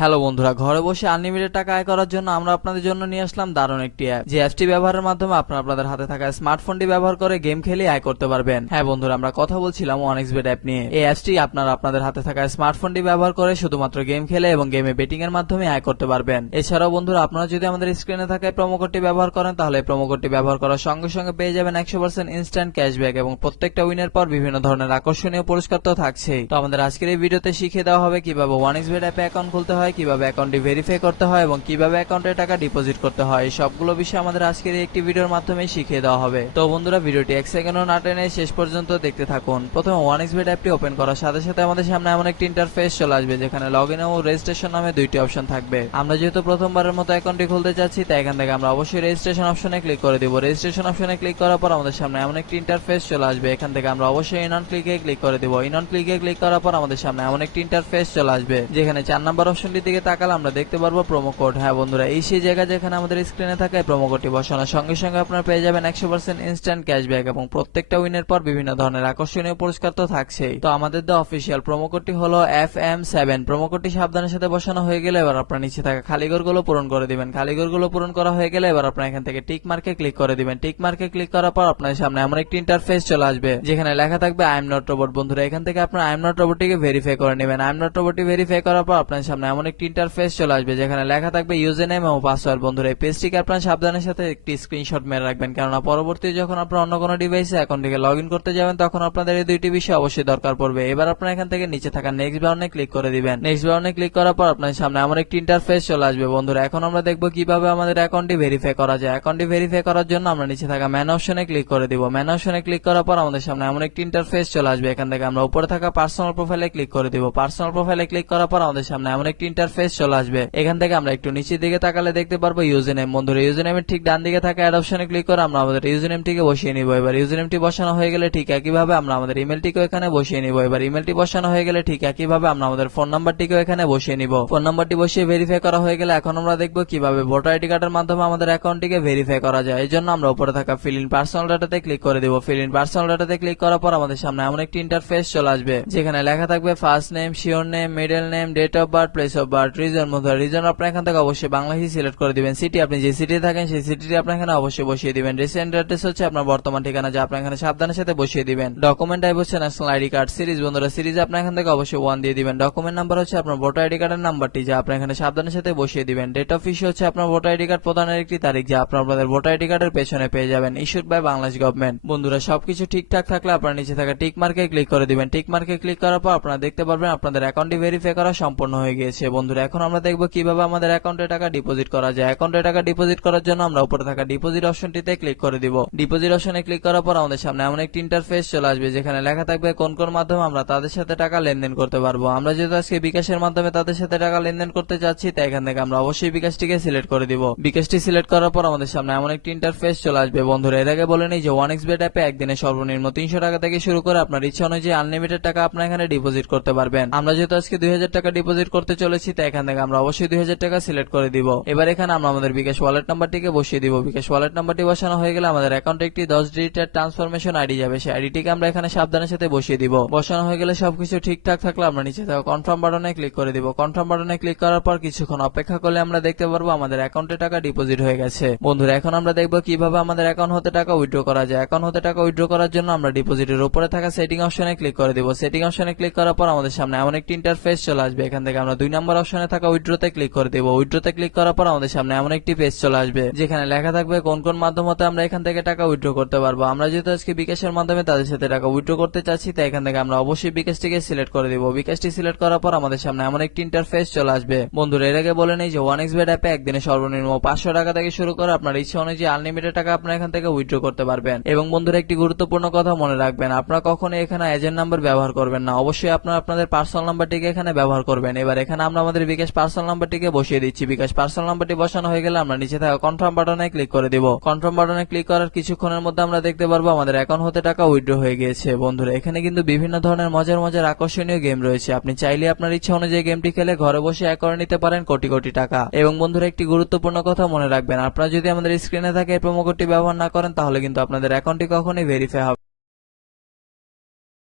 Hello বন্ধুরা, ঘরে বসে আনলিমিটেড টাকা আয় করার জন্য আমরা আপনাদের জন্য নিয়ে আসলাম দারুণ একটি অ্যাপ। যে অ্যাপটি ব্যবহারের মাধ্যমে আপনারা আপনাদের হাতে থাকা স্মার্টফোনটি ব্যবহার করে গেম খেলে আয় করতে পারবেন। হ্যাঁ বন্ধুরা, আমরা কথা বলছিলাম ওয়ানএক্সবেট অ্যাপ নিয়ে। এই অ্যাপটি আপনারা আপনাদের হাতে থাকা স্মার্টফোনটি ব্যবহার করে শুধুমাত্র গেম খেলে এবং গেমে বেটিং এর মাধ্যমে আয় করতে পারবেন। এছাড়াও বন্ধুরা, আপনারা যদি আমাদের স্ক্রিনে থাকা প্রোমো কোডটি ব্যবহার করেন, তাহলে প্রোমো কোডটি ব্যবহার করার সঙ্গে সঙ্গে পেয়ে যাবেন 100% ইনস্ট্যান্ট ক্যাশব্যাক এবং প্রত্যেকটা উইনের পর বিভিন্ন ধরনের আকর্ষণীয় পুরস্কার তো থাকছেই। তো আমাদের আজকের এই ভিডিওতে শিখিয়ে দেওয়া হবে কিভাবে ওয়ানএক্সবেট অ্যাপে অ্যাকাউন্ট খুলতে হয়, কিভাবে অ্যাকাউন্টটি ভেরিফাই করতে হয় এবং কিভাবে অ্যাকাউন্টে টাকা ডিপোজিট করতে হয়। এই সবগুলো বিষয় আমাদের আজকের একটি ভিডিওর মাধ্যমে শিখিয়ে দেওয়া হবে। তো বন্ধুরা, ভিডিওটি এক সেকেন্ডও না টেনে শেষ পর্যন্ত দেখতে থাকুন। প্রথমে ওয়ানএক্সবেট অ্যাপটি ওপেন করার সাথে সাথে আমাদের সামনে এমন একটি ইন্টারফেস চলে আসবে যেখানে লগইন ও রেজিস্ট্রেশন নামে দুইটি অপশন থাকবে। আমরা যেহেতু প্রথমবারের মতো অ্যাকাউন্টটি খুলতে যাচ্ছি, তাই এখান থেকে আমরা অবশ্যই রেজিস্ট্রেশন অপশনে ক্লিক করে দিব। রেজিস্ট্রেশন অপশনে ক্লিক করার পর আমাদের সামনে এমন একটি ইন্টারফেস চলে আসবে। এখান থেকে আমরা অবশ্যই ইন অন ক্লিকে ক্লিক করে দিব। ইন অন ক্লিকে ক্লিক করার পর আমাদের সামনে এমন একটি ইন্টারফেস চলে আসবে যেখানে 4 নাম্বার অপশনটির দিকে তাকালে আমরা দেখতে পারবো প্রোমো কোড। হ্যাঁ বন্ধুরা, এই সেই জায়গা যেখানে আমাদের স্ক্রিনে থাকে প্রোমো কোডটি বসানোর সঙ্গে সঙ্গে আপনারা পেয়ে যাবেন 100% ইনস্ট্যান্ট ক্যাশব্যাক এবং প্রত্যেকটা উইনের পর বিভিন্ন ধরনের আকর্ষণীয় পুরস্কার তো থাকছেই। তো আমাদের দ্য অফিসিয়াল প্রোমো কোডটি হলো FM7। প্রোমো কোডটি সাবধানের সাথে বসানো হয়ে গেলে এবার আপনার নিচে থাকা খালি ঘরগুলো পূরণ করে দিবেন। খালি ঘরগুলো পূরণ করা হয়ে গেলে এবার আপনার এখান থেকে টিক মার্কে ক্লিক করে দিবেন। টিক মার্কে ক্লিক করার পর আপনার সামনে এমন একটি ইন্টারফেস চলে আসবে যেখানে লেখা থাকবে আই এম নট রোবট। বন্ধুরা, এখান থেকে আপনার আই এম নট রোবটটিকে ভেরিফাই করে নেবেন। আই এম নট রোবটটি ভেরিফাই করার পর আপনার সামনে এমন একটি ইন্টারফেস চলে আসবে যেখানে লেখা থাকবে ইউজার নেম এবং পাসওয়ার্ড। বন্ধুরা, এই পেজটিকে আপনার সাবধানের সাথে একটি স্ক্রিনশট মেরে রাখবেন, কেননা পরবর্তী যখন আপনার অন্য কোনো ডিভাইসে অ্যাকাউন্টটিকে লগ ইন করতে যাবেন তখন আপনাদের এই দুইটি বিষয় অবশ্যই দরকার পড়বে। এবার আপনার এখান থেকে নিচে থাকা নেক্সট বাটনে ক্লিক করে দিবেন। নেক্সট বাটনে ক্লিক করার পর আপনার সামনে এমন একটি ইন্টারফেস চলে আসবে। বন্ধুরা, এখন আমরা দেখবো কিভাবে আমাদের অ্যাকাউন্টটি ভেরিফাই করা যায়। অ্যাকাউন্টটি ভেরিফাই করার জন্য আমরা নিচে থাকা ম্যান অপশনে ক্লিক করে দিব। ম্যান অপশনে ক্লিক করার পর আমাদের সামনে এমন একটি ইন্টারফেস চলে আসবে। এখান থেকে আমরা উপরে থাকা পার্সোনাল প্রোফাইলে ক্লিক করে দিব। পার্সোনাল প্রোফাইলে ক্লিক করার পর আমাদের সামনে এমন একটি ইন্টারফেস চলে আসবে। এখান থেকে আমরা একটু নিচের দিকে তাকালে দেখতে পারবো ইউজার নেম। বন্ধুরা, ইউজার নেমের ঠিক ডান দিকে থাকা অ্যাড অপশনে ক্লিক করে আমরা আমাদের ইউজার নেমটিকে বসিয়ে নিব। এবার ইউজার নেমটি বসানো হয়ে গেলে ঠিক একইভাবে আমরা আমাদের ইমেলটিকে এখানে বসিয়ে নিব। এবার ইমেলটি বসানো হয়ে গেলে ঠিক একইভাবে আমরা আমাদের ফোন নাম্বারটিকে এখানে বসিয়ে নিব। ফোন নাম্বারটি বসিয়ে ভেরিফাই করা হয়ে গেলে এখন আমরা দেখব কিভাবে ভোটার আইডি কার্ডের মাধ্যমে আমাদের অ্যাকাউন্টটিকে ভেরিফাই করা যায়। এই জন্য আমরা উপরে থাকা ফিল ইন পার্সোনাল ডাটাতে ক্লিক করে দিব। ফিল ইন পার্সোনাল ডাটাতে ক্লিক করার পর আমাদের সামনে এমন একটি ইন্টারফেস চলে আসবে যেখানে লেখা থাকবে first name, surname, middle name, date of birth, place of birth, reason. বন্ধুরা, রিজন আপনার এখান থেকে অবশ্যই বাংলাদেশি সিলেক্ট করে দিবেন। সিটি আপনি যে সিটি থাকেন সেই সিটিটি আপনার এখানে অবশ্যই বসিয়ে দিবেন। রিসেন্ট অ্যাড্রেস হচ্ছে আপনার বর্তমান ঠিকানা, যা আপনার এখানে সাবধানের সাথে বসিয়ে দিবেন। ডকুমেন্ট টাইপ হচ্ছে ন্যাশনাল আইডি কার্ড। সিরিজ, বন্ধুরা সিরিজ আপনার এখান থেকে অবশ্যই 1 দিয়ে দিবেন। ডকুমেন্ট নাম্বার হচ্ছে আপনার ভোটার আইডি কার্ডের নাম্বারটি, যা আপনার এখানে সাবধানের সাথে বসিয়ে দিবেন। ডেট অফ ইস্যু হচ্ছে আপনার ভোটার আইডি কার্ড প্রদানের একটি তারিখ, যা আপনাদের ভোটার আইডি কার্ডের পেছনে পেয়ে যাবেন। Issued by Bangladesh government. বন্ধুরা, সবকিছু ঠিকঠাক থাকলে আপনার নিচে থাকা টিক মার্কে ক্লিক করে দিবেন। টিক মার্কে ক্লিক করার পর আপনারা দেখতে পারবেন আপনাদের অ্যাকাউন্টটি ভেরিফাই করা সম্পূর্ণ হয়ে গিয়েছে। বন্ধুরা, এখন আমরা দেখব কিভাবে আমাদের অ্যাকাউন্টে টাকা ডিপোজিট করা যায়। অ্যাকাউন্টে টাকা ডিপোজিট করার জন্য আমরা উপরে থাকা ডিপোজিট অপশনটিতে ক্লিক করে দিব। ডিপোজিট অপশনে ক্লিক করার পর আমাদের সামনে এমন একটি ইন্টারফেস চলে আসবে যেখানে লেখা থাকবে কোন কোন মাধ্যমে আমরা তাদের সাথে টাকা লেনদেন করতে পারবো। আমরা যেহেতু আজকে বিকাশের মাধ্যমে তাদের সাথে টাকা লেনদেন করতে চাচ্ছি, তাই এখান থেকে আমরা অবশ্যই বিকাশটিকে সিলেক্ট করে দিব। বিকাশটি সিলেক্ট করার পর আমাদের সামনে এমন একটি ইন্টারফেস চলে আসবে। বন্ধুরা, এর আগে বলে নিই যে ওয়ানএক্সবেট অ্যাপে একদিনে সর্বনিম্ন 300 টাকা থেকে শুরু করে আপনার ইচ্ছা অনুযায়ী আনলিমিটেড টাকা আপনার এখানে ডিপোজিট করতে পারবেন। আমরা যেহেতু আজকে 2000 টাকা ডিপোজিট করতে চলেছি, তাই এখান থেকে আমরা অবশ্যই 2000 টাকা সিলেক্ট করে দিব। এবার এখানে আমরা আমাদের বিকাশ ওয়ালেট নাম্বারটিকে বসিয়ে দিব। বিকাশ ওয়ালেট নাম্বারটি বসানো হয়ে গেলে আমাদের অ্যাকাউন্টে একটি 10 ডিজিটের ট্রান্সফরমেশন আইডি যাবে। সেই আইডিটিকে আমরা এখানে সাবধানের সাথে বসিয়ে দিব। বসানো হয়ে গেলে সবকিছু ঠিকঠাক থাকলে আমরা নিচে থাকা কনফার্ম বাটনে ক্লিক করে দিব। কনফার্ম বাটনে ক্লিক করার পর কিছুক্ষণ অপেক্ষা করলে আমরা দেখতে পারবো আমাদের অ্যাকাউন্টে টাকা ডিপোজিট হয়ে গেছে। বন্ধুরা, এখন আমরা দেখবো কিভাবে আমাদের অ্যাকাউন্ট হতে টাকা উইথড্র করা যায়। অ্যাকাউন্ট হতে টাকা উইথড্র করার জন্য আমরা ডিপোজিটের উপরে থাকা সেটিং অপশনে ক্লিক করে দিব। সেটিং অপশনে ক্লিক করার পর আমাদের সামনে এমন একটি ইন্টারফেস চলে আসবে। এখান থেকে আমরা 2 নম্বর অপশনে থাকা উইথড্রতে ক্লিক করে দিব। উইথড্রতে ক্লিক করার পর আমাদের সামনে এমন একটি পেজ চলে আসবে যেখানে লেখা থাকবে কোন কোন মাধ্যমে আমরা এখান থেকে টাকা উইথড্র করতে পারবো। আমরা যেহেতু আজকে বিকাশের মাধ্যমে তাদের সাথে টাকা উইথড্র করতে চাচ্ছি, তাই এখান থেকে আমরা অবশ্যই বিকাশটিকে সিলেক্ট করে দিব। বিকাশটি সিলেক্ট করার পর আমাদের সামনে এমন একটি ইন্টারফেস চলে আসবে। বন্ধুরা, এর আগে বলে নেই যে ওয়ানএক্সবেট অ্যাপে একদিনে সর্বনিম্ন 500 টাকা থেকে শুরু করে আপনার ইচ্ছা অনুযায়ী আনলিমিটেড টাকা আপনার এখান থেকে উইথড্র করতে পারবেন। এবং বন্ধুরা, একটি গুরুত্বপূর্ণ কথা মনে রাখবেন, আপনারা কখনোই এখানে এজেন্ট নাম্বার ব্যবহার করবেন না। অবশ্যই আপনারা আপনাদের পার্সোনাল নাম্বারটিকে এখানে ব্যবহার করবেন। এবার এখানে আমরা আমাদের বিকাশ পার্সোনাল নাম্বারটিকে বসিয়ে দিচ্ছি। বিকাশ পার্সোনাল নাম্বারটি বসানো হয়ে গেলে আমরা নিচে থাকা কনফার্ম বাটনে ক্লিক করে দিব। কনফার্ম বাটনে ক্লিক করার কিছুক্ষণের মধ্যে আমরা দেখতে পারবো আমাদের অ্যাকাউন্ট হতে টাকা উইথড্র হয়ে গিয়েছে। বন্ধুরা, এখানে কিন্তু বিভিন্ন ধরনের মজার মজার আকর্ষণীয় গেম রয়েছে। আপনি চাইলে আপনার ইচ্ছা অনুযায়ী গেমটি খেলে ঘরে বসে আয় করে নিতে পারেন কোটি কোটি টাকা। এবং বন্ধুরা, একটি গুরুত্বপূর্ণ কথা মনে রাখবেন, আপনারা যদি আমাদের স্ক্রিনে থাকে প্রোমো কোডটি ব্যবহার না করেন তাহলে কিন্তু আপনাদের অ্যাকাউন্টটি কখনোই ভেরিফাই হবে